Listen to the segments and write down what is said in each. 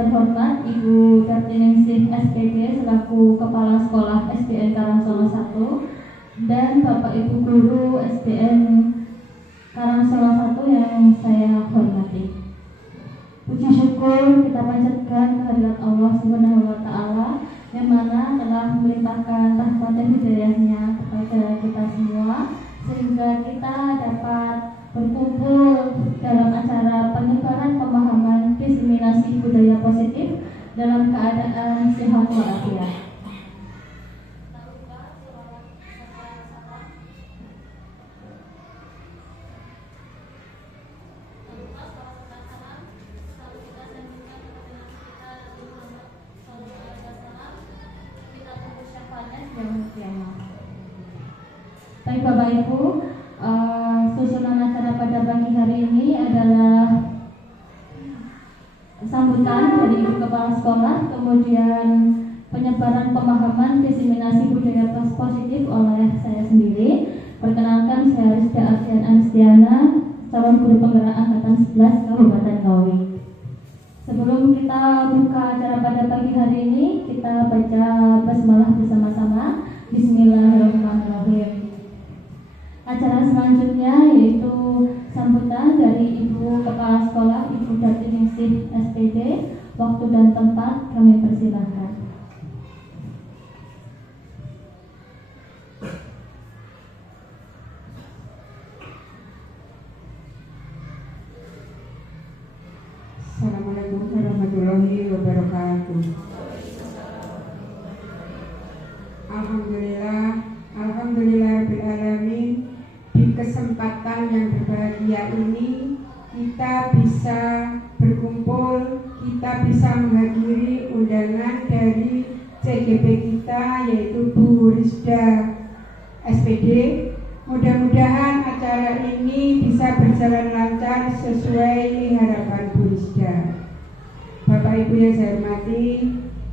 terhormat Ibu Kartiningsih SPD selaku Kepala Sekolah SDN Karangsono 1 dan Bapak Ibu Guru SDN Karangsono 1 yang saya hormati. Puji syukur kita panjatkan kehadirat Allah Subhanahu wa Ta'ala yang mana telah melimpahkan rahmat dan hidayahnya kepada kita semua sehingga kita dapat berkumpul dalam acara penyebaran pemahaman diseminasi budaya positif dalam keadaan sehat walafiat. Baik Bapak Ibu, susunan acara pada pagi hari ini adalah sambutan dari Ibu Kepala Sekolah, kemudian penyebaran pemahaman diseminasi budaya positif oleh saya sendiri. Perkenalkan, saya Rizda Ardian Anistiana, calon guru penggerak angkatan 11 Kabupaten Ngawi. Sebelum kita buka acara pada pagi hari ini, kita baca basmalah bersama-sama. Bismillahirrahmanirrahim. Acara selanjutnya yaitu sambutan dari Ibu Kepala Sekolah Ibu Kartiningsih SPD. Waktu dan tempat kami persilahkan. Assalamualaikum warahmatullahi wabarakatuh. Alhamdulillah alamin. Di kesempatan yang berbahagia ini kita bisa berkumpul, kita bisa menghadiri undangan dari CGP kita yaitu Bu Rizda SPD. Mudah-mudahan acara ini bisa berjalan lancar sesuai harapan Bu Rizda. Bapak Ibu yang saya hormati,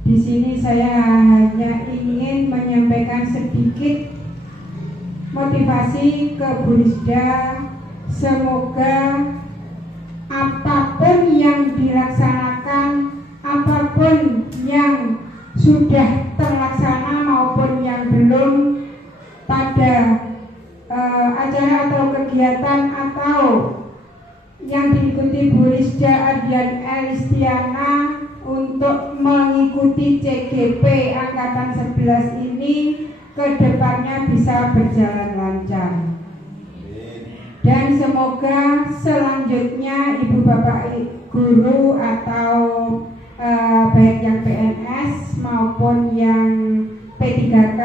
di sini saya hanya ingin menyampaikan sedikit motivasi ke Bu Rizda. Semoga apapun yang dilaksanakan, apapun yang sudah terlaksana maupun yang belum pada acara atau kegiatan atau yang diikuti Bu Rizda Ardian Anistiana untuk mengikuti CGP Angkatan 11 ini kedepannya bisa berjalan lancar. Dan semoga selanjutnya Ibu Bapak Guru atau baik yang PNS maupun yang P3K,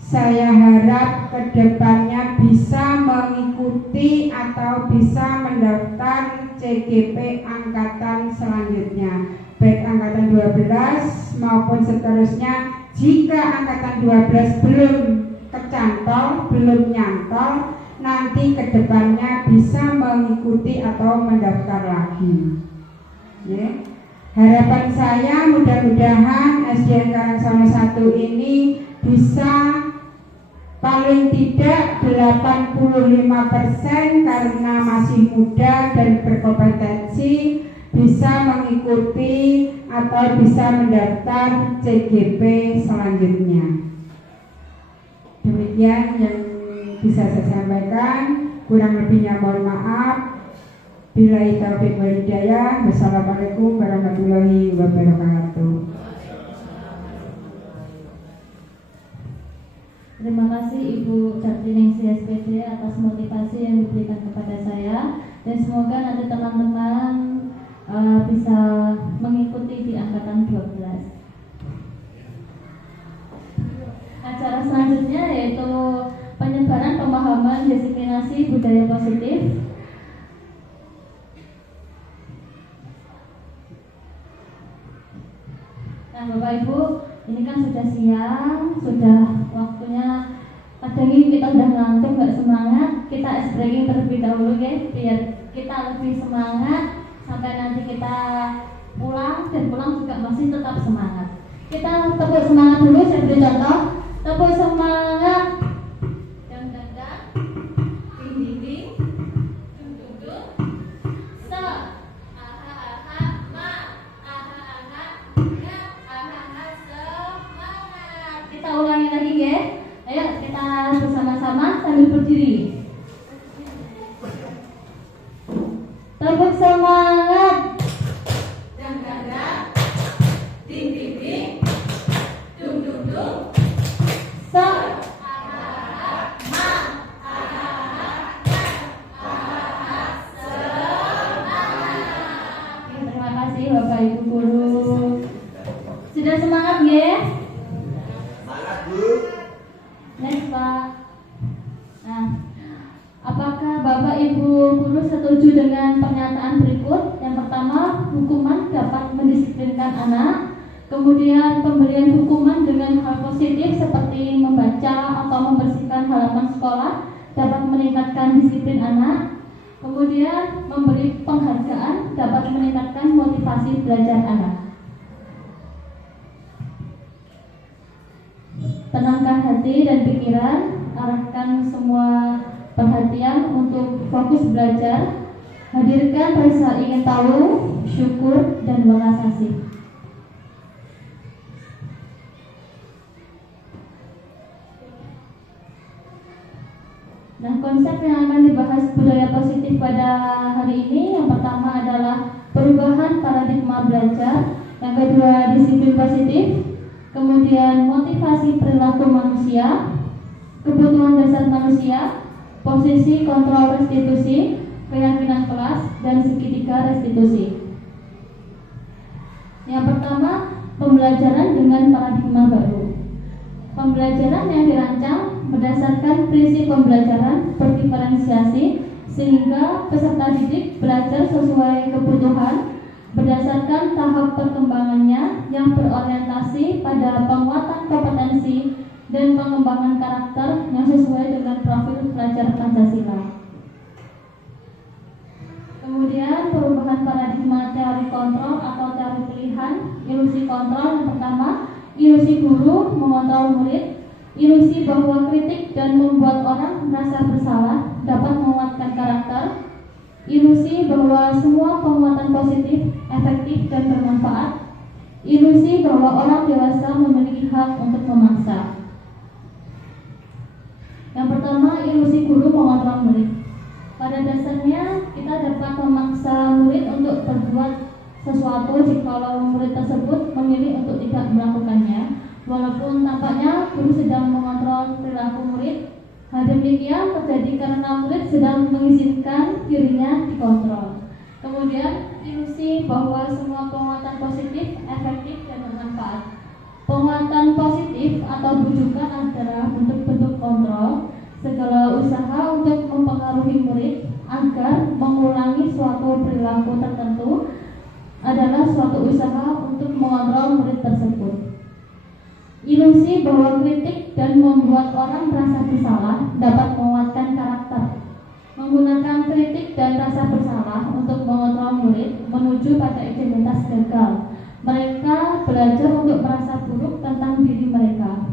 saya harap kedepannya bisa mengikuti atau bisa mendaftar CGP Angkatan selanjutnya, baik Angkatan 12 maupun seterusnya. Jika Angkatan 12 belum kecantol, belum nyantol, nanti kedepannya bisa mengikuti atau mendaftar lagi. Ya. Harapan saya mudah-mudahan SDN Karangsono 1 ini bisa paling tidak 85% karena masih muda dan berkompetensi bisa mengikuti atau bisa mendaftar CGP selanjutnya. Demikian yang bisa saya sampaikan, kurang lebihnya mohon maaf. Billahi taufiq wal hidayah. Wassalamualaikum warahmatullahi wabarakatuh. Terima kasih Ibu Kartiningsih SPD atas motivasi yang diberikan kepada saya, dan semoga nanti teman-teman bisa mengikuti di angkatan 12. Acara selanjutnya yaitu penyebaran pemahaman diseminasi budaya positif. Nah Bapak Ibu, ini kan sudah siang, sudah waktunya. Kadang ini kita udah ngantuk, nggak semangat. Kita ice breaking terlebih dahulu ya, biar kita lebih semangat sampai nanti kita pulang, dan pulang juga masih tetap semangat. Kita tepuk semangat dulu, saya beri contoh. Tepuk semangat. Dang dang dang. Ding ding ding. Dung dung dung. Se. Aha aha ma. Tepuk semangat. Terima kasih Bapak Ibu guru. Sudah semangat ya? Semangat Bu. Next Pak. Nah, apakah Bapak Ibu guru setuju dengan pernyataan berikut? Yang pertama, hukuman dapat mendisiplinkan anak. Kemudian pemberian hukuman dengan hal positif seperti membaca atau membersihkan halaman sekolah dapat meningkatkan disiplin anak. Kemudian memberi penghargaan dapat meningkatkan motivasi belajar anak. Tenangkan hati dan pikiran, arahkan semua perhatian untuk fokus belajar. Hadirkan rasa ingin tahu, syukur, dan welas asih. Nah, konsep yang akan dibahas budaya positif pada hari ini, yang pertama adalah perubahan paradigma belajar, yang kedua disiplin positif, kemudian motivasi perilaku manusia, kebutuhan dasar manusia, posisi kontrol restitusi, keyakinan kelas, dan segitiga restitusi. Yang pertama, pembelajaran dengan paradigma baru. Pembelajaran yang dirancang berdasarkan prinsip pembelajaran berdiferensiasi sehingga peserta didik belajar sesuai kebutuhan berdasarkan tahap perkembangannya yang berorientasi pada penguatan kompetensi dan pengembangan karakter yang sesuai dengan profil pelajar Pancasila. Kemudian perubahan paradigma teori kontrol atau teori pilihan, ilusi kontrol. Yang pertama, ilusi guru mengontrol murid. Ilusi bahwa kritik dan membuat orang merasa bersalah dapat menguatkan karakter. Ilusi bahwa semua penguatan positif, efektif, dan bermanfaat. Ilusi bahwa orang dewasa memiliki hak untuk memaksa. Yang pertama, ilusi guru mengontrol murid. Pada dasarnya kita dapat memaksa murid untuk berbuat sesuatu jika murid tersebut memilih untuk tidak melakukannya, walaupun tampaknya guru sedang mengontrol perilaku murid. Hal demikian terjadi karena murid sedang mengizinkan dirinya dikontrol. Kemudian ilusi bahwa semua penguatan positif, efektif, dan bermanfaat. Penguatan positif atau bujukan adalah bentuk-bentuk kontrol. Segala usaha untuk mempengaruhi murid agar mengulangi suatu perilaku tertentu adalah suatu usaha untuk mengontrol murid tersebut. Ilusi bahwa kritik dan membuat orang merasa bersalah dapat menguatkan karakter. Menggunakan kritik dan rasa bersalah untuk mengontrol murid menuju pada identitas gagal. Mereka belajar untuk merasa buruk tentang diri mereka.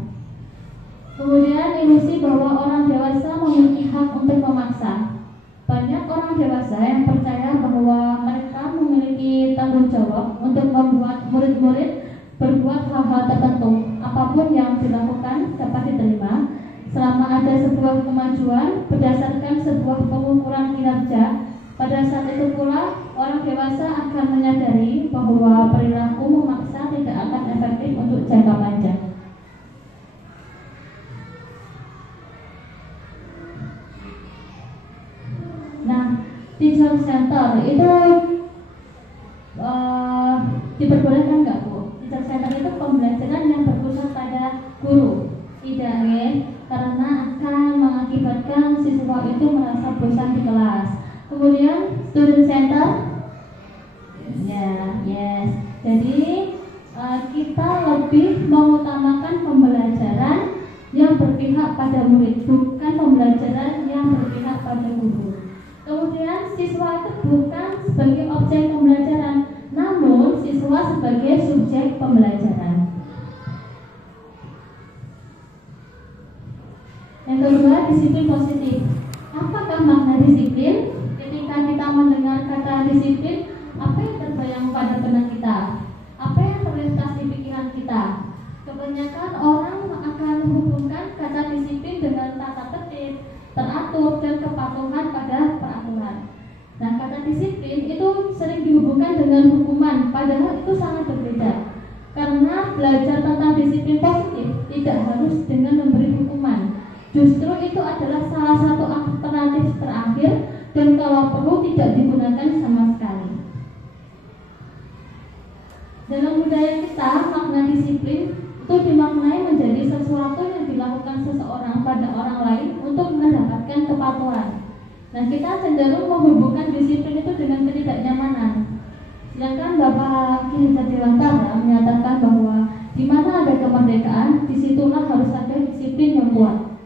Kemudian ilusi bahwa orang dewasa memiliki hak untuk memaksa. Banyak orang dewasa yang percaya bahwa mereka memiliki tanggung jawab untuk membuat murid-murid berbuat hal-hal tertentu. Apapun yang dilakukan dapat diterima selama ada sebuah kemajuan berdasarkan sebuah pengukuran kinerja. Pada saat itu pula orang dewasa akan menyadari bahwa perilaku memaksa tidak akan efektif untuk jangka panjang. Nah, teacher center itu diperbolehkan nggak Bu? Teacher center itu pembelajaran yang berpusat pada guru, tidak ya? Karena akan mengakibatkan siswa itu merasa bosan di kelas. Kemudian student center, ya, yes. Jadi kita lebih mengutamakan pembelajaran yang berpihak pada murid, bukan pembelajaran yang berpihak pada guru. Kemudian siswa itu bukan sebagai objek pembelajaran, namun siswa sebagai subjek pembelajaran. Yang kedua, disiplin positif. Apakah makna disiplin? Ketika kita mendengar kata disiplin, apa yang terbayang pada benak kita? Apa yang terlintas di pikiran kita? Kebanyakan orang akan menghubungkan kata disiplin dengan tata tertib, teratur, dan kepatuhan pada peraturan. Nah, kata disiplin itu sering dihubungkan dengan hukuman, padahal itu sangat berbeda. Karena belajar tentang disiplin positif tidak harus dengan memberi hukuman. Justru itu adalah salah satu alternatif terakhir dan kalau perlu tidak digunakan sama sekali. Dalam budaya kita, makna disiplin itu dimaknai menjadi sesuatu yang dilakukan seseorang pada orang lain untuk mendapatkan kepatuhan. Nah, kita cenderung menghubungkan disiplin itu dengan ketidaknyamanan. Sedangkan Bapak Ki Hajar Dewantara menyatakan bahwa di mana ada kemerdekaan, disitulah harus ada disiplin yang kuat.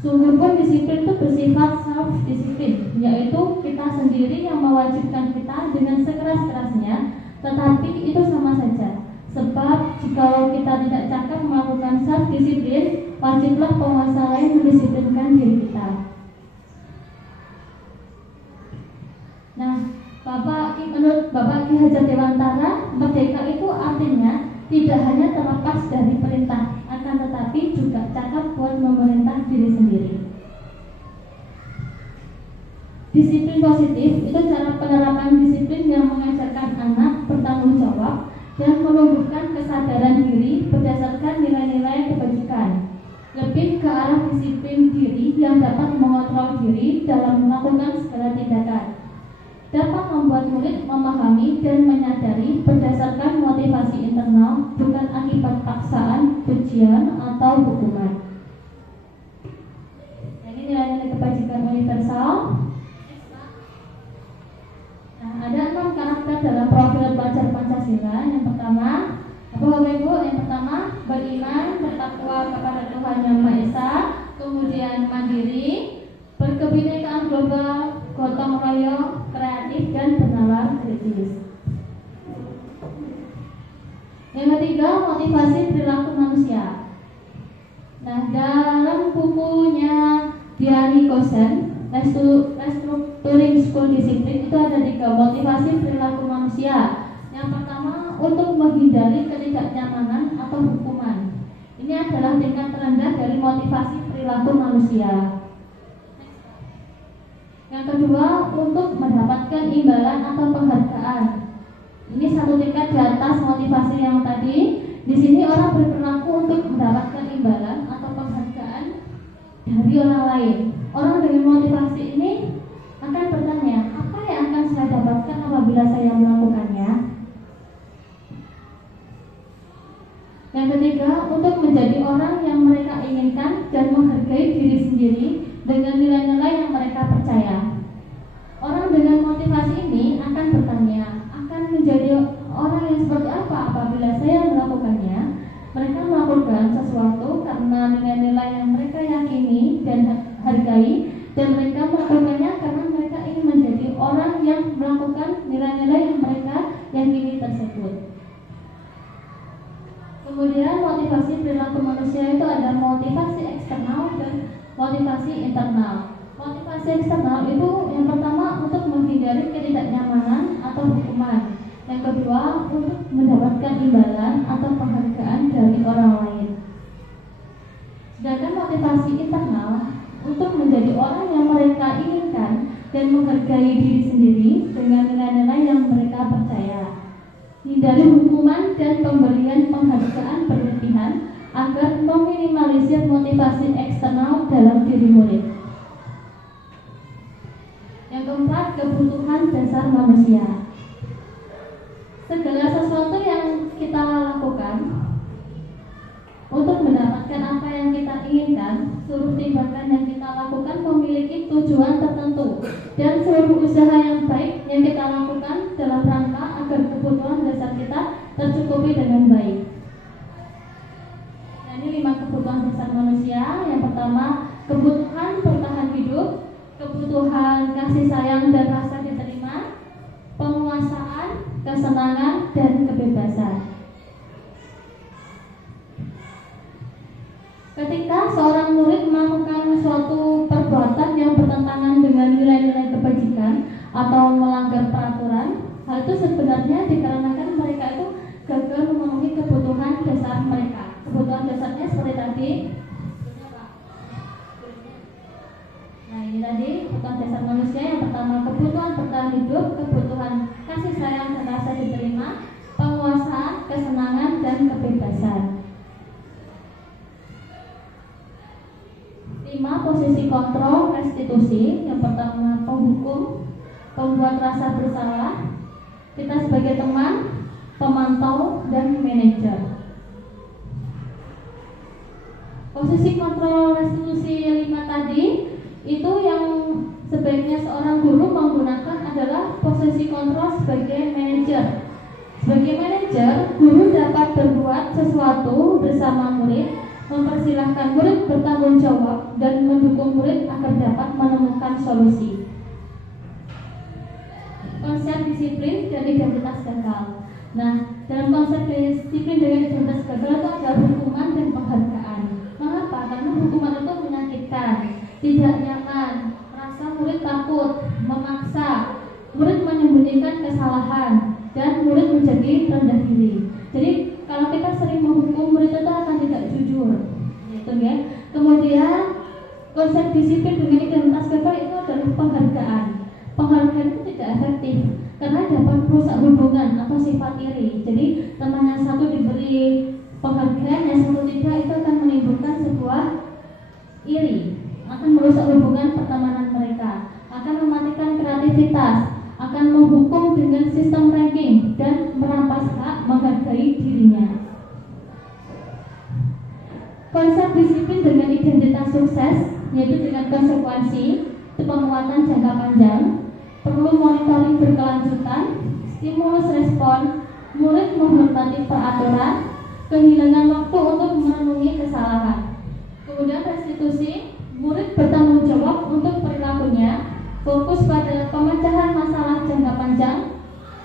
Sungguh pun disiplin itu bersifat self-disiplin, yaitu kita sendiri yang mewajibkan kita dengan sekeras-kerasnya, tetapi itu sama saja. Sebab jikalau kita tidak cakap melakukan self-disiplin, wajiblah penguasa lain mendisiplinkan diri kita. Nah, menurut Bapak Ki Hajar Dewantara, merdeka itu artinya tidak hanya terlepas dari perintah, akan tetapi juga cakap buat memerintah diri sendiri. Disiplin positif itu cara penerapan disiplin yang mengajarkan anak bertanggung jawab dan menumbuhkan kesadaran diri berdasarkan nilai-nilai kebajikan. Lebih ke arah disiplin diri yang dapat mengontrol diri dalam melakukan segala tindakan. Dapat membuat murid memahami dan menyadari berdasarkan motivasi internal, bukan akibat paksaan, pujian, atau hukuman. Ini nilai-nilai kebajikan universal. Nah, ada 6 karakter dalam profil pelajar Pancasila. Yang pertama, Bapak Ibu, yang pertama beriman, bertakwa kepada Tuhan Yang Maha Esa, kemudian mandiri, berkebinekaan global, gotong royong, kreatif, dan bernalar kritis. Yang ketiga, motivasi perilaku manusia. Nah, dalam bukunya Diani Kosen, Restructuring School Discipline, itu ada 3 motivasi perilaku manusia. Yang pertama, untuk menghindari ketidaknyamanan atau hukuman. Ini adalah tingkat terendah dari motivasi perilaku manusia. Yang kedua, untuk mendapatkan imbalan atau penghargaan. Ini satu tingkat di atas motivasi yang tadi. Di sini orang berperilaku untuk mendapatkan imbalan atau penghargaan dari orang lain. Orang dengan motivasi ini akan bertanya, apa yang akan saya dapatkan apabila saya melakukannya? Yang ketiga, untuk menjadi orang yang mereka inginkan dan menghargai diri sendiri dengan nilai-nilai yang mereka percaya. Orang dengan motivasi ini akan bertanya, akan menjadi orang yang seperti apa apabila saya melakukannya? Mereka melakukan sesuatu karena nilai-nilai yang mereka yakini dan hargai, dan mereka melakukannya karena mereka ingin menjadi orang yang melakukan nilai-nilai yang mereka yakini tersebut. Kemudian motivasi perilaku manusia itu ada motivasi eksternal dan motivasi internal. Motivasi eksternal itu yang pertama untuk menghindari ketidaknyamanan atau hukuman. Yang kedua, untuk mendapatkan imbalan atau penghargaan dari orang lain. Sedangkan motivasi internal untuk menjadi orang yang mereka inginkan dan menghargai diri sendiri dengan nilai-nilai yang mereka percaya. Hindari hukuman dan pemberian penghargaan berlebihan agar meminimalisir motivasi eksternal dalam diri murid. Yang keempat, kebutuhan dasar manusia. Segala sesuatu yang kita lakukan untuk mendapatkan apa yang kita inginkan, seluruh tindakan yang kita lakukan memiliki tujuan tertentu, dan seluruh usaha yang baik yang kita lakukan dalam rangka agar kebutuhan dasar kita tercukupi dengan baik. Nah, ini 5 kebutuhan dasar manusia. Yang pertama, kebutuhan bertahan hidup, kebutuhan kasih sayang dan rasa diterima, penguasaan, kesenangan, dan kebebasan. Ketika seorang murid melakukan suatu perbuatan yang bertentangan dengan nilai-nilai kebajikan atau melanggar peraturan, hal itu sebenarnya dikarenakan mereka itu gagal memenuhi kebutuhan dasar mereka. Kebutuhan dasarnya seperti tadi. Nah, ini tadi kebutuhan dasar manusia. Yang pertama, kebutuhan bertahan hidup, pembuat rasa bersalah, kita sebagai teman, pemantau, dan manajer. Posisi kontrol restitusi 5 tadi itu yang sebaiknya seorang guru menggunakan adalah posisi kontrol sebagai manajer. Sebagai manajer, guru dapat berbuat sesuatu bersama murid, mempersilahkan murid bertanggung jawab, dan mendukung murid agar dapat menemukan solusi. Konsep disiplin dan identitas gagal. Nah, dalam konsep disiplin dengan identitas gagal itu ada hukuman dan penghargaan. Mengapa? Karena hukuman itu menyakitkan, tidak nyaman, merasa murid takut, memaksa, murid menyembunyikan kesalahan, dan murid menjadi rendah diri. Jadi kalau kita sering menghukum, murid itu akan tidak jujur, gitu ya. Kemudian konsep disiplin dengan identitas gagal itu adalah penghargaan. Penghargaan itu tidak efektif karena dapat merusak hubungan atau sifat iri. Jadi teman yang satu diberi penghargaan, yang satu tidak, itu akan menimbulkan sebuah iri, akan merusak hubungan pertemanan mereka, akan mematikan kreativitas, akan menghukum dengan sistem ranking, dan merampas hak menghargai dirinya. Konsep disiplin dengan identitas sukses, yaitu dengan konsekuensi, penguatan jangka panjang, perlu monitoring berkelanjutan, stimulus respon, murid menghormati peraturan, kehilangan waktu untuk memenuhi kesalahan. Kemudian restitusi, murid bertanggung jawab untuk perilakunya, fokus pada pemecahan masalah jangka panjang,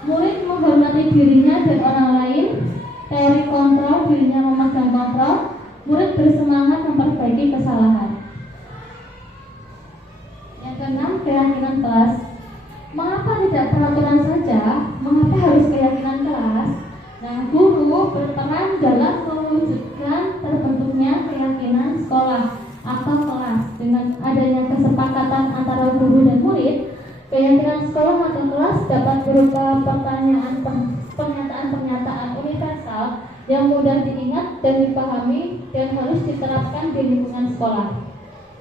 murid menghormati dirinya dan orang lain, teori kontrol, dirinya memegang kontrol, murid bersemangat memperbaiki kesalahan. Yang keenam, keyakinan kelas. Mengapa tidak peraturan saja? Mengapa harus keyakinan kelas? Nah, guru berperan dalam mewujudkan terbentuknya keyakinan sekolah atau kelas. Dengan adanya kesepakatan antara guru dan murid, keyakinan sekolah atau kelas dapat berupa pernyataan-pernyataan universal yang mudah diingat dan dipahami dan harus diterapkan di lingkungan sekolah.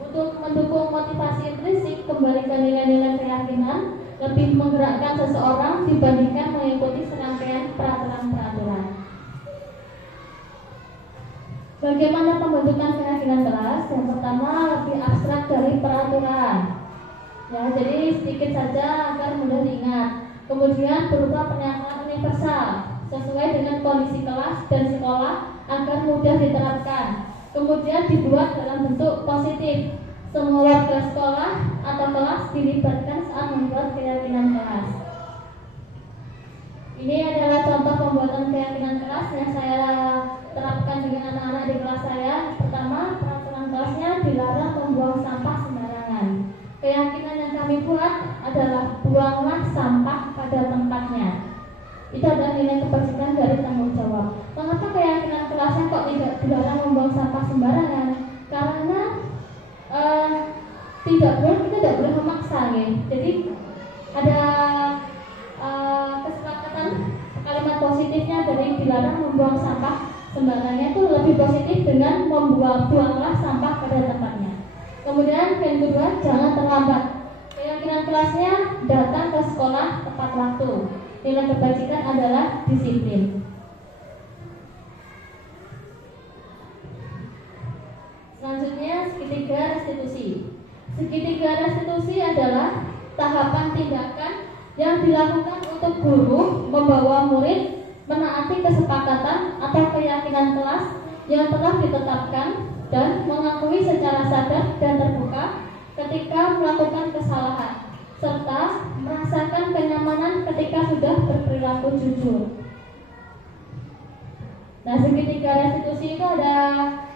Untuk mendukung motivasi intrinsik, kembali ke nilai-nilai keyakinan, lebih menggerakkan seseorang dibandingkan mengikuti serangkaian peraturan-peraturan. Bagaimana pembentukan keyakinan kelas? Yang pertama, lebih abstrak dari peraturan. Ya, jadi sedikit saja agar mudah diingat. Kemudian berupa pernyataan universal sesuai dengan kondisi kelas dan sekolah agar mudah diterapkan. Kemudian dibuat dalam bentuk positif. Semua warga sekolah atau kelas dilibatkan saat membuat keyakinan kelas. Ini adalah contoh pembuatan keyakinan kelas yang saya terapkan dengan anak-anak di kelas saya. Pertama, peraturan kelasnya dilarang membuang sampah sembarangan. Keyakinan yang kami buat adalah buanglah sampah pada tempatnya. Itu adalah nilai kebersihan dari tanggung jawab. Mengapa keyakinan kelasnya kok tidak dilarang membuang sampah sembarangan? Karena kita tidak boleh memaksa, ya. Jadi ada kesepakatan kalimat positifnya dari dilarang membuang sampah sembarangan itu lebih positif dengan buanglah sampah pada tempatnya. Kemudian yang kedua, jangan terlambat. Keyakinan kelasnya datang ke sekolah tepat waktu. Nilai kebajikan adalah disiplin. Selanjutnya, segitiga restitusi. Segitiga restitusi adalah tahapan tindakan yang dilakukan untuk guru membawa murid menaati kesepakatan atau keyakinan kelas yang telah ditetapkan dan mengakui secara sadar dan terbuka ketika melakukan kesalahan, serta merasakan kenyamanan ketika sudah berperilaku jujur. Nah, segitiga restitusi itu ada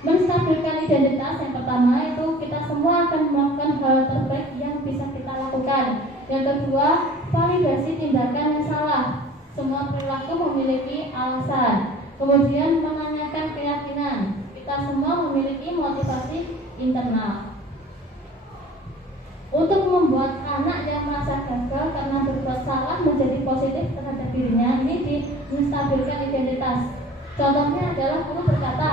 menstabilkan identitas. Yang pertama itu kita semua akan melakukan hal terbaik yang bisa kita lakukan. Yang kedua, validasi tindakan yang salah. Semua perilaku memiliki alasan. Kemudian menanyakan keyakinan. Kita semua memiliki motivasi internal. Untuk membuat anak yang merasa gagal karena berbuat salah menjadi positif terhadap dirinya, ini menstabilkan identitas. Contohnya adalah guru berkata,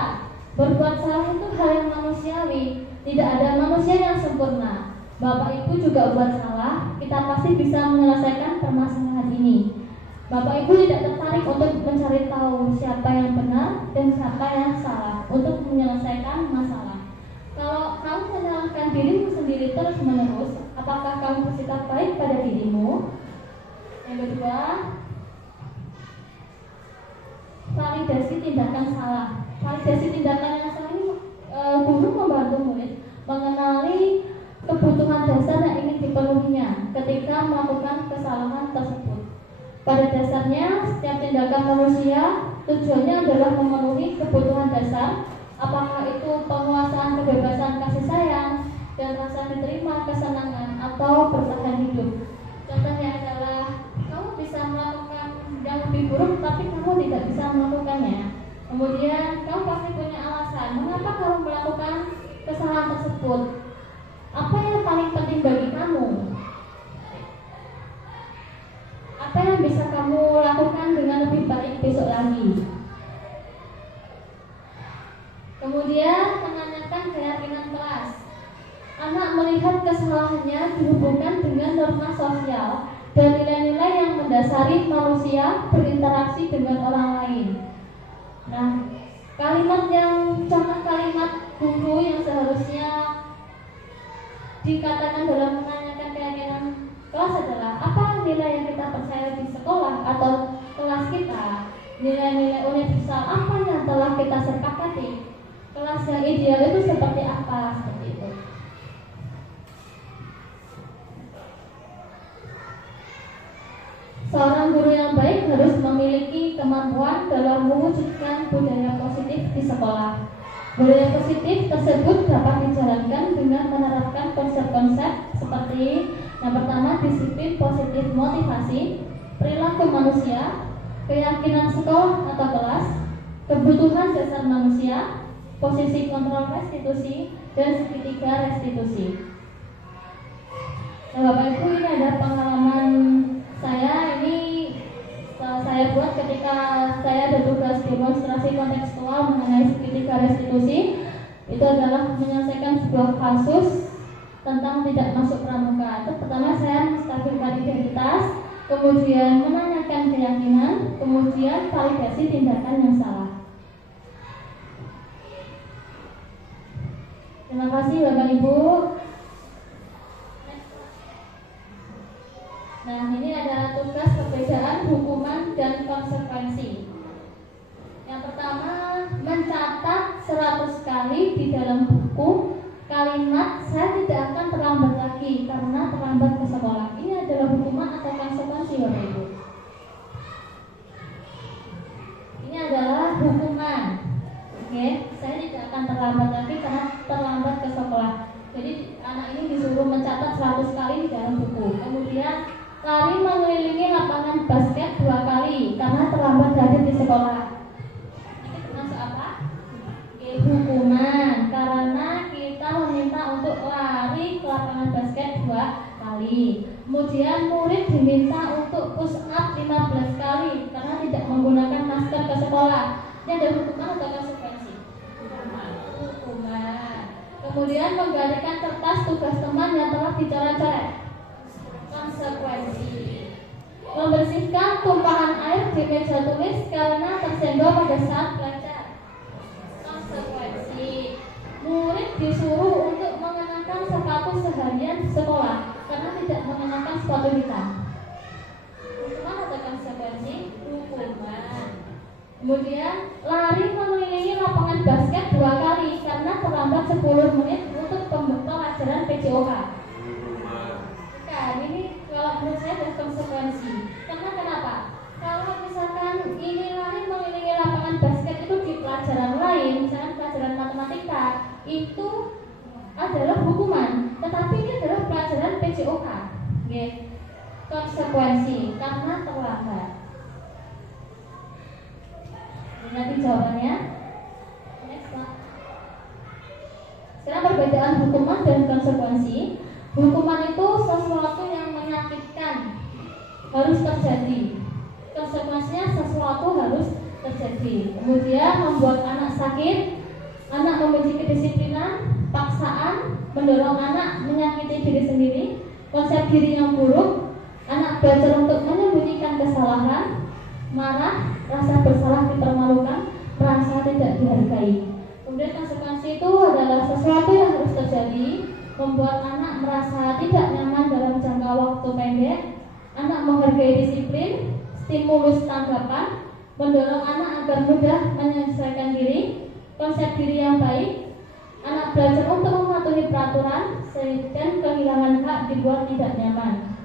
berbuat salah itu hal yang manusiawi, tidak ada manusia yang sempurna. Bapak Ibu juga buat salah, kita pasti bisa menyelesaikan permasalahan ini. Bapak Ibu tidak tertarik untuk mencari tahu siapa yang benar dan siapa yang salah untuk menyelesaikan masalah. Kalau kamu menyalahkan dirimu sendiri terus menerus, apakah kamu bersikap baik pada dirimu? Yang kedua, validasi tindakan salah. Validasi tindakan yang salah ini guru membantu murid mengenali kebutuhan dasar yang ingin dipenuhinya ketika melakukan kesalahan tersebut. Pada dasarnya, setiap tindakan manusia tujuannya adalah memenuhi kebutuhan dasar, apakah itu penguasaan kebebasan kasih sayang dan rasa diterima, kesenangan, atau bertahan hidup. Contohnya adalah kamu bisa melakukan yang lebih buruk tapi kamu tidak bisa melakukannya. Kemudian kamu pasti punya alasan mengapa kamu melakukan kesalahan tersebut. Apa yang paling penting bagi kamu? Apa yang bisa kamu lakukan dengan lebih baik besok lagi? Kemudian menanyakan keyakinan kelas. Anak melihat kesalahannya dihubungkan dengan norma sosial dan nilai-nilai yang mendasari manusia berinteraksi dengan orang lain. Nah, contoh kalimat guru yang seharusnya dikatakan dalam menanyakan keyakinan kelas adalah apa nilai yang kita percaya di sekolah atau kelas kita, nilai-nilai universal apa yang telah kita sepakati, kelas yang ideal itu seperti apa, seperti itu. Seorang guru yang baik harus memiliki kemampuan dalam mewujudkan budaya positif di sekolah. Budaya positif tersebut dapat dijalankan dengan menerapkan konsep-konsep seperti yang pertama, disiplin positif motivasi, perilaku manusia, keyakinan sekolah atau kelas, kebutuhan dasar manusia, posisi kontrol restitusi, dan segitiga restitusi. Nah, Bapak Ibu, ini ada pengalaman saya buat ketika saya ada tugas demonstrasi kontekstual mengenai segitiga restitusi. Itu adalah menyelesaikan sebuah kasus tentang tidak masuk pramuka. Itu pertama saya menstabilkan identitas, kemudian menanyakan keyakinan, kemudian validasi tindakan yang salah. Terima kasih Bapak Ibu. Nah, ini adalah tugas perbedaan hukuman dan konsekuensi. Yang pertama, mencatat 100 kali di dalam buku kalimat saya tidak akan terlambat lagi karena terlambat ke sekolah. Ini adalah hukuman atau konsekuensi, Bapak Ibu? Ini adalah hukuman. Oke, saya tidak akan terlambat lagi karena terlambat ke sekolah. Jadi anak ini disuruh mencatat 100 kali di dalam buku. Kemudian lari mengelilingi lapangan basket 2 kali karena terlambat hadir di sekolah. Ini termasuk apa? Hukuman karena kita meminta untuk lari ke lapangan basket 2 kali. Kemudian murid diminta untuk push up 15 kali karena tidak menggunakan masker ke sekolah. Ini ada hukuman atau konsekuensi? Hukuman. Kemudian menggalikan kertas tugas teman yang telah dicoret-coret. Konsekuensi. Membersihkan tumpahan air di meja tulis karena tersenggol pada saat belajar. Konsekuensi. Murid disuruh untuk mengenakan sepatu seharian di sekolah karena tidak mengenakan sepatu hitam. Hukuman atau konsekuensi? Hukuman. Kemudian lari mengelilingi lapangan basket 2 kali karena terlambat 10 menit untuk pelajaran PJOK. Ini kalau menurut saya ada konsekuensi. Karena kenapa? Kalau misalkan ini lari mengelilingi lapangan basket itu di pelajaran lain, misalkan pelajaran matematika, itu adalah hukuman. Tetapi ini adalah pelajaran PJOK. Konsekuensi karena terlambat. Nanti jawabannya. Next slide. Sekarang perbedaan hukuman dan konsekuensi. Hukuman itu sesuatu yang menyakitkan, harus terjadi. Konsekuensinya sesuatu harus terjadi. Kemudian membuat anak sakit, anak membenci kedisiplinan, paksaan, mendorong anak menyakiti diri sendiri, konsep diri yang buruk, anak belajar untuk menyembunyikan kesalahan, marah, rasa bersalah dipermalukan, merasa tidak dihargai. Kemudian konsekuensi itu adalah sesuatu yang harus terjadi, membuat anak merasa tidak nyaman dalam jangka waktu pendek, anak menghargai disiplin, stimulus tanggapan, mendorong anak agar mudah menyesuaikan diri, konsep diri yang baik, anak belajar untuk mematuhi peraturan, dan kehilangan hak dibuat tidak nyaman.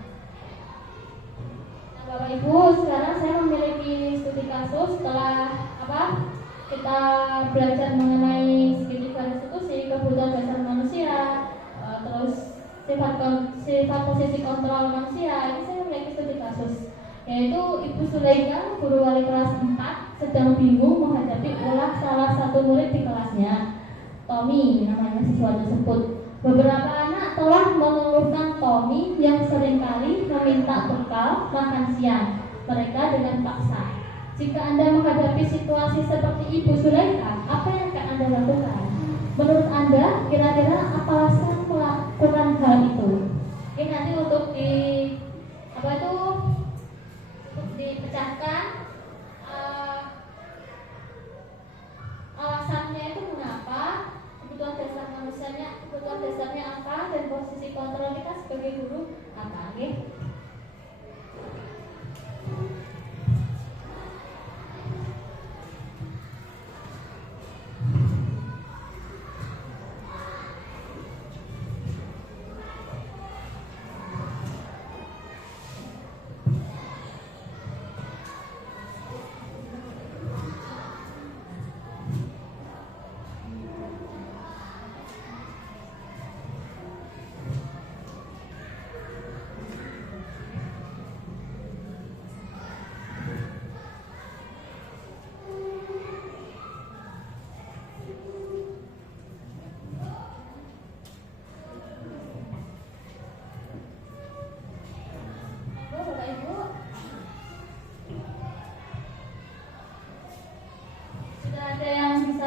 Nah, Bapak Ibu, sekarang saya memiliki studi kasus setelah kita belajar mengenai segitiga restitusi, kebutuhan dasar manusia, terus sifat posisi kontrol manusia. Ini saya memiliki studi kasus, yaitu Ibu Sulaika, guru wali kelas 4, sedang bingung menghadapi ulah salah satu murid di kelasnya. Tommy namanya siswa tersebut. Beberapa anak telah mengeluhkan Tommy yang seringkali meminta bekal makan siang mereka dengan paksa. Jika Anda menghadapi situasi seperti Ibu Sulaika, apa yang akan Anda lakukan? Menurut Anda, kira-kira apa alasan melakukan hal itu? Ini nanti untuk dipecahkan alasannya itu mengapa, kebutuhan dasarnya apa, dan posisi kontrol kita sebagai guru apa, okay?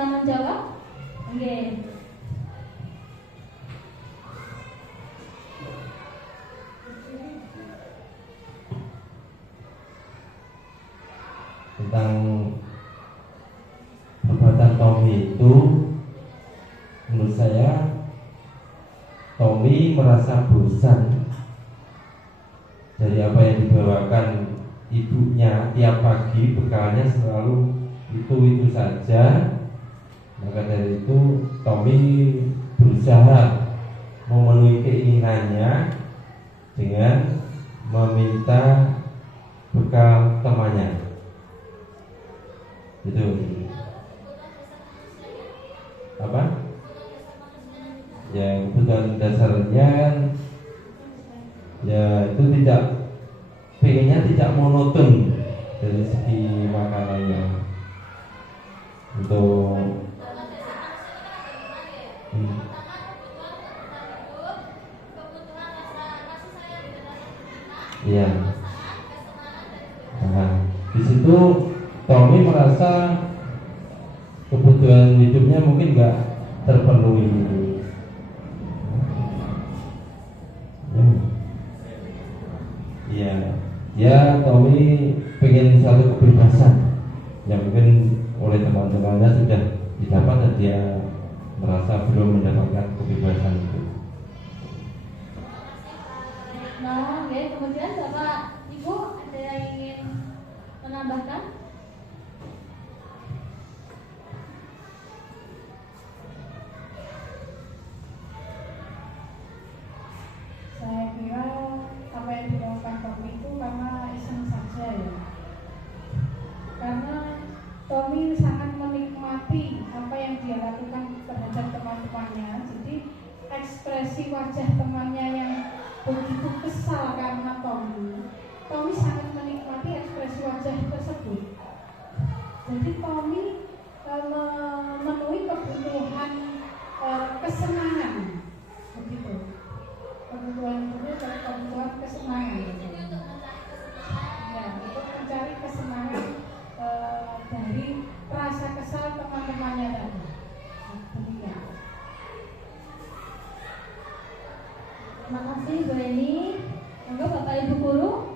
Menjawab? Oke. Tentang perbuatan Tommy itu, menurut saya Tommy merasa bosan dari apa yang dibawakan ibunya tiap pagi, bekalnya selalu itu saja. Maka dari itu Tommy berusaha memenuhi keinginannya dengan meminta bekal temannya. Itu apa? Ya, kebutuhan dasarnya ya itu pengennya tidak monoton dari segi makanannya. Untuk iya. Nah, di situ Tommy merasa kebutuhan hidupnya mungkin nggak terpenuhi. Iya, ya Tommy pengen satu kebebasan yang mungkin oleh teman-temannya sudah didapat dan dia merasa belum mendapatkan kebebasan itu. Nah, oke. Kemudian Bapak Ibu ada yang ingin menambahkan? Saya kira apa yang dilakukan Tommy itu karena iseng saja ya. Karena Tommy sangat menikmati apa yang dia lakukan terhadap teman-temannya. Jadi ekspresi wajah temannya yang begitu kesal karena Tommy sangat menikmati ekspresi wajah tersebut. Jadi Tommy memenuhi kebutuhan kesenangan, begitu. Kebutuhan kesenangan. Ya, untuk mencari kesenangan dari rasa kesal teman-temannya tadi. Demikian. Terima kasih Bu Eni. Monggo Bapak Ibu Guru.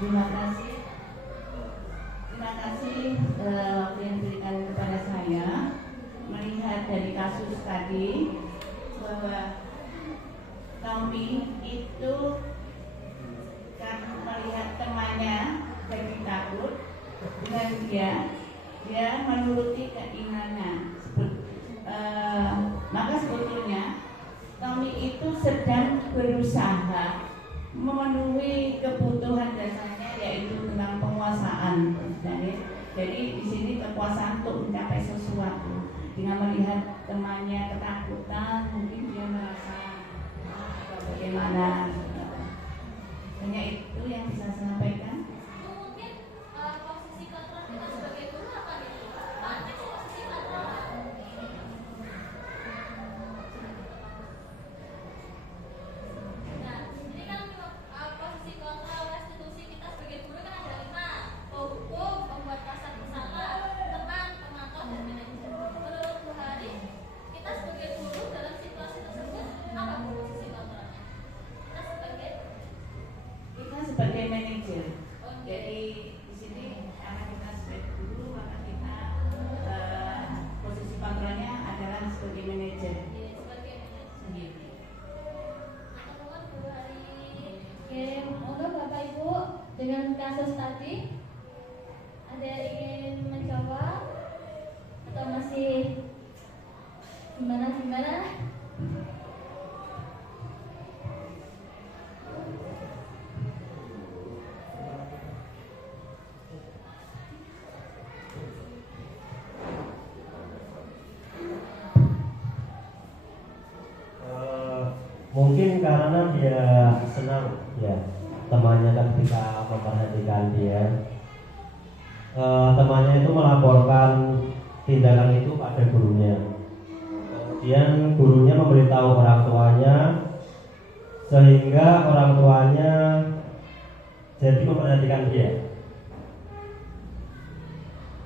Terima kasih waktu yang diberikan kepada saya. Melihat dari kasus tadi bahwa Tommy itu kan melihat temannya jadi takut dengan dia menuruti keinginannya. Maka sebetulnya Tommy itu sedang berusaha memenuhi kebutuhan dasarnya, yaitu tentang penguasaan. Jadi di sini kekuasaan untuk mencapai sesuatu. Dengan melihat temannya ketakutan, mungkin dia merasa bagaimana. Hanya itu yang bisa saya sampaikan. Mungkin posisi kontrol kita sebagai guru apa nih? Mana posisi kontrol? Nah, ini kan posisi kontrol restitusi kita sebagai guru kan ada 5: hukum, membuat kasat bersalah, teman, pemantau, dan manajer. Menurut Bu Hari, kita sebagai guru dalam situasi tersebut apa posisi kontrolnya? Kita sebagai manajer. Jadi di sini karena kita sebagai guru, maka kita posisi kontrolnya adalah sebagai manajer. Oke, monggo Bapak Ibu, dengan kasus tadi ada yang ingin mencoba atau masih gimana? Mungkin karena dia senang ya temannya ketika memperhatikan dia, temannya itu melaporkan tindakan itu pada gurunya. Kemudian gurunya memberitahu orang tuanya, sehingga orang tuanya jadi memperhatikan dia.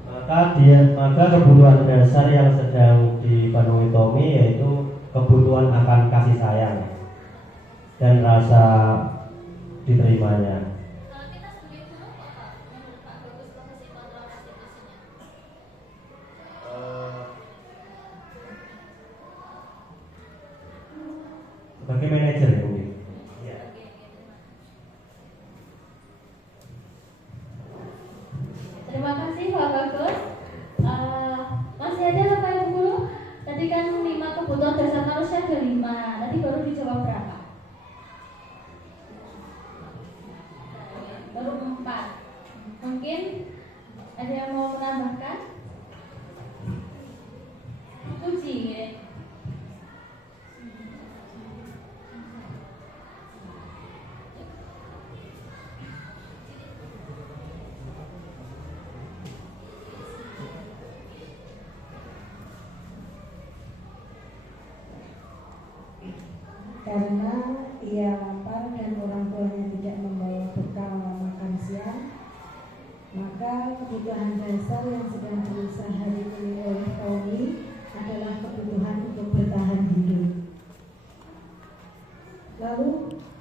Maka kebutuhan dasar yang sedang dipenuhi Tommy yaitu kebutuhan akan kasih sayang dan rasa diterimanya. Kalau kita sebagai guru apa menurut Pak Bagus posisi kontrol restitusinya? Sebagai manajer mungkin. Ya. Terima kasih Pak Bagus. Masih ada Bapak Ibu Guru? Tadi kan 5 kebutuhan dasar manusia ada 5. Tadi baru dijawab berapa? Baru 4. Mungkin ada yang mau menambahkan? Puji ya. Karena ia lapar dan orang tuanya tidak membawa bekal makan siang, maka kebutuhan dasar yang sedang berusaha dipenuhi oleh Tommy adalah kebutuhan untuk bertahan hidup. Lalu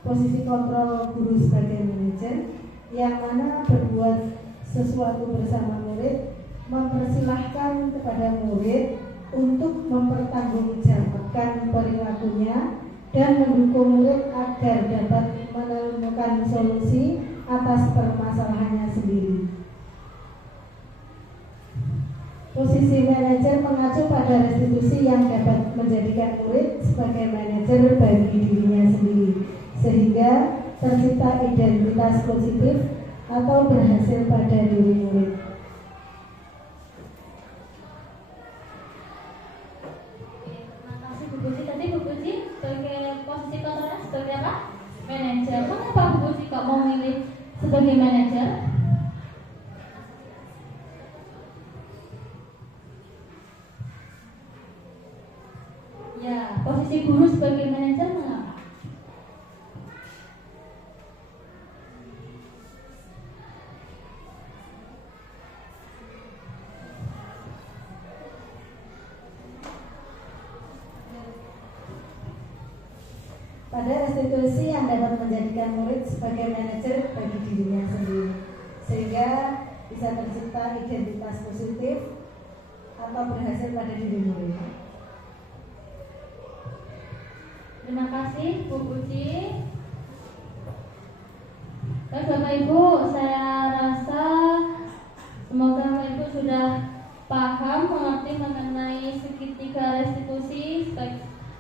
posisi kontrol guru sebagai manajer, yang mana berbuat sesuatu bersama murid, mempersilahkan kepada murid untuk mempertanggungjawabkan perilakunya dan mendukung murid agar dapat menemukan solusi atas permasalahannya sendiri. Posisi manajer mengacu pada restitusi yang dapat menjadikan murid sebagai manajer bagi dirinya sendiri, sehingga tercipta identitas positif atau berhasil pada diri murid. Terima kasih Bu Puji. Tadi Bu Puji sebagai posisi kontrolnya sebagai apa? Manajer. Mengapa Bu Puji kok mau milih sebagai manajer? Ya, posisi guru sebagai manajer mengapa? restitusi yang dapat menjadikan murid sebagai manajer bagi dirinya sendiri, sehingga bisa tercipta identitas positif atau berhasil pada diri murid. Terima kasih Bu Puji. Baik Bapak Ibu, saya rasa semoga Bapak Ibu sudah paham mengerti mengenai segitiga restitusi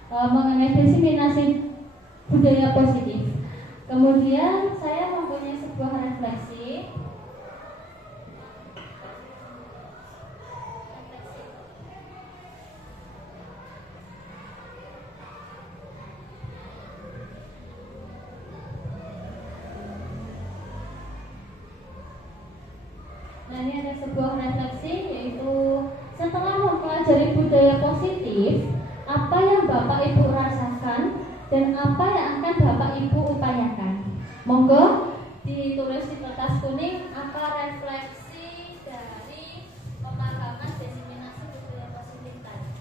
mengenai diseminasi budaya positif. Kemudian saya mempunyai sebuah refleksi. Nah, ini ada sebuah refleksi, yaitu setelah mempelajari budaya positif, apa yang Bapak Ibu rasakan dan apa yang akan Bapak Ibu upayakan. Monggo ditulis di kertas kuning apa refleksi dari pemahaman diseminasi budaya positif tadi.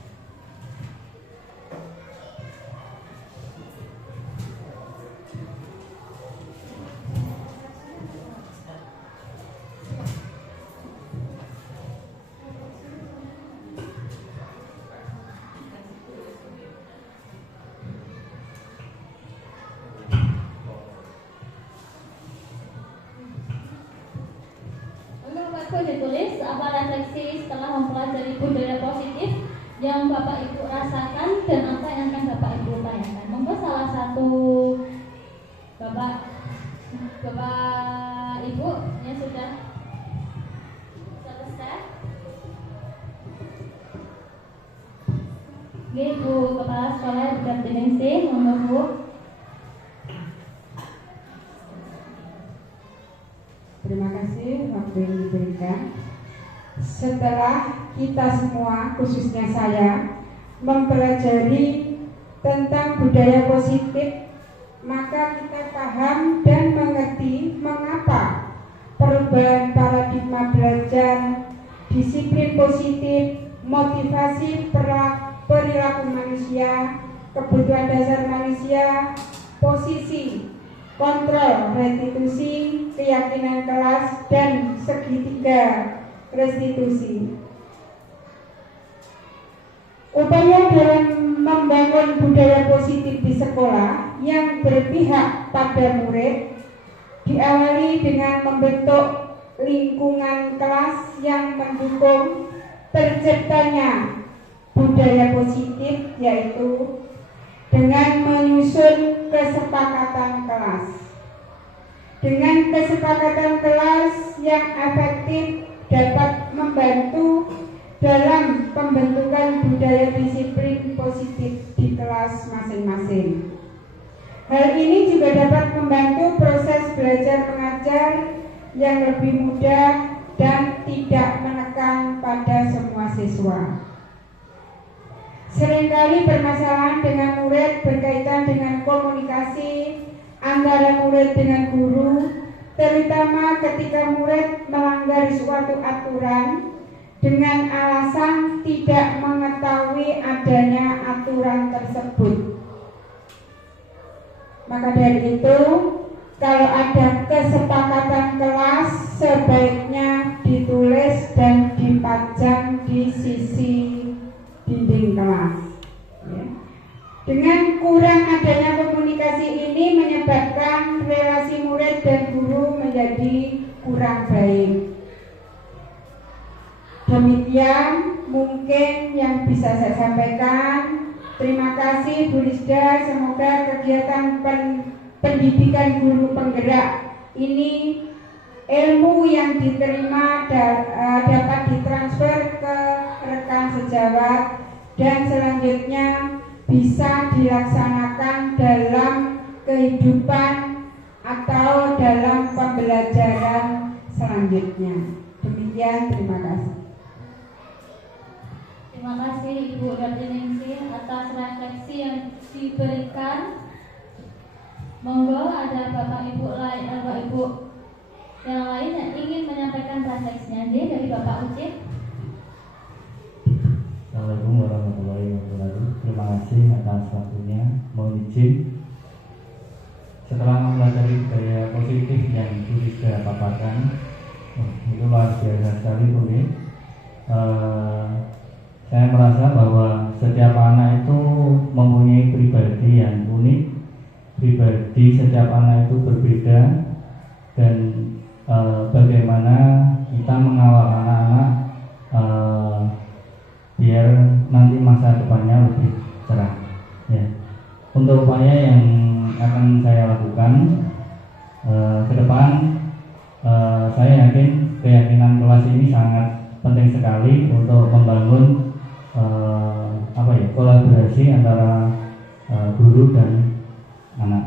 Ditulis apa refleksi setelah mempelajari budaya positif yang Bapak Ibu rasakan dan apa yang akan Bapak Ibu upayakan. Monggo salah satu Bapak Ibu yang sudah selesai. Bu Kepala Sekolah Budak Ningsih, monggo Bu. Terima kasih waktu yang diberikan. Setelah kita semua, khususnya saya, mempelajari tentang budaya positif, maka kita paham dan mengerti mengapa perubahan paradigma belajar, disiplin positif, motivasi perilaku manusia, kebutuhan dasar manusia, posisi, kontrol, restitusi, keyakinan kelas, dan segitiga restitusi. Upaya dalam membangun budaya positif di sekolah yang berpihak pada murid diawali dengan membentuk lingkungan kelas yang mendukung terciptanya budaya positif, yaitu dengan menyusun kesepakatan kelas. Dengan kesepakatan kelas yang efektif dapat membantu dalam pembentukan budaya disiplin positif di kelas masing-masing. Hal ini juga dapat membantu proses belajar mengajar yang lebih mudah dan tidak menekan pada semua siswa. Seringkali permasalahan dengan murid berkaitan dengan komunikasi antara murid dengan guru, terutama ketika murid melanggar suatu aturan dengan alasan tidak mengetahui adanya aturan tersebut. Maka dari itu, kalau ada kesepakatan kelas, sebaiknya ditulis dan dipajang di sisi dinding kelas. Ya. Dengan kurang adanya komunikasi ini menyebabkan relasi murid dan guru menjadi kurang baik. Demikian mungkin yang bisa saya sampaikan. Terima kasih Bu Lisda. Semoga kegiatan pendidikan guru penggerak ini, ilmu yang diterima dapat ditransfer ke rekan sejawat dan selanjutnya bisa dilaksanakan dalam kehidupan atau dalam pembelajaran selanjutnya. Demikian, terima kasih. Terima kasih Ibu Dr. Ningsih atas refleksi yang diberikan. Monggo ada Bapak Ibu yang lain yang ingin menyampaikan refleksinya dari Bapak Ucip. Assalamualaikum warahmatullahi wabarakatuh. Terima kasih atas waktunya. Mohon izin setelah mempelajari budaya positif yang Bu Rizka paparkan, itu luar biasa sekali Bu. Saya merasa bahwa setiap anak itu mempunyai pribadi yang unik, pribadi setiap anak itu berbeda, dan bagaimana kita mengawal anak-anak biar nanti masa depannya lebih cerah. Ya. Untuk upaya yang akan saya lakukan ke depan, saya yakin keyakinan kelas ini sangat penting sekali untuk membangun kolaborasi antara guru dan anak.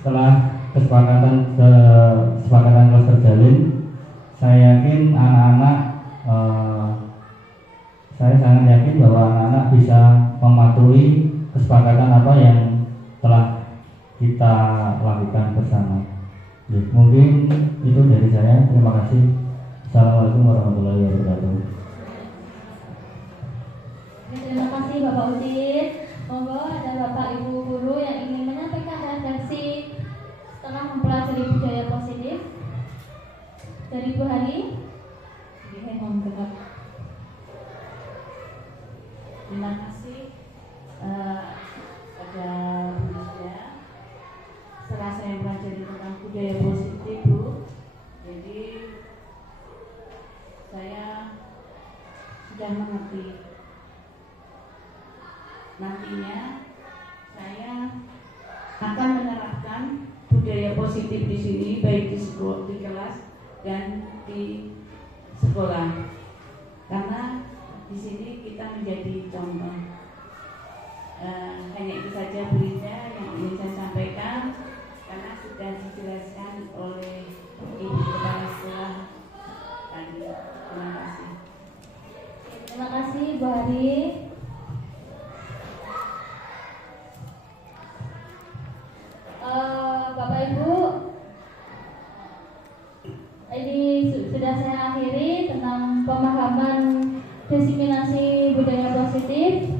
Setelah kesepakatan kelas terjalin, saya yakin saya sangat yakin bahwa anak-anak bisa mematuhi kesepakatan apa yang telah kita lakukan bersama. Ya, mungkin itu dari saya. Terima kasih. Assalamualaikum warahmatullahi wabarakatuh. Terima kasih Bapak Udin. Monggo ada Bapak Ibu guru yang ingin menyampaikan refleksi setelah mempelajari budaya positif dari Bu Hari. Terima kasih pada Bu Rizka. Setelah saya belajar tentang budaya positif Bu, jadi saya sudah mengerti. Nantinya saya akan menerapkan budaya positif di sini, baik di sekolah, di kelas dan di sekolah. Karena di sini kita menjadi contoh. Hanya itu saja berita yang ingin saya sampaikan, karena sudah dijelaskan oleh Ibu Kepala Sekolah tadi. Terima kasih. Terima kasih Bu Hari. Bapak Ibu, ini sudah saya akhiri tentang pemahaman diseminasi budaya positif.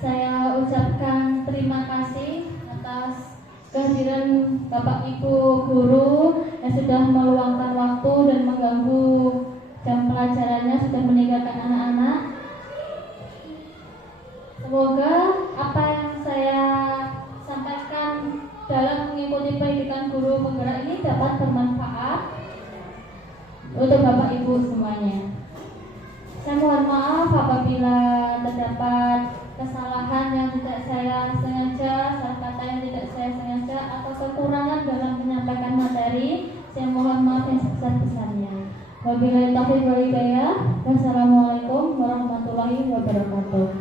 Saya ucapkan terima kasih atas kehadiran Bapak Ibu guru yang sudah meluangkan waktu dan mengganggu jam pelajarannya, sudah meninggalkan anak-anak. Semoga apa yang saya sampaikan dalam mengikuti pendidikan guru penggerak ini dapat bermanfaat untuk Bapak Ibu semuanya. Saya mohon maaf apabila terdapat kesalahan yang tidak saya sengaja, salah kata yang tidak saya sengaja, atau kekurangan dalam menyampaikan materi. Saya mohon maaf yang sebesar-besarnya. Wabillahi taufiq wal hidayah. Wassalamualaikum warahmatullahi wabarakatuh.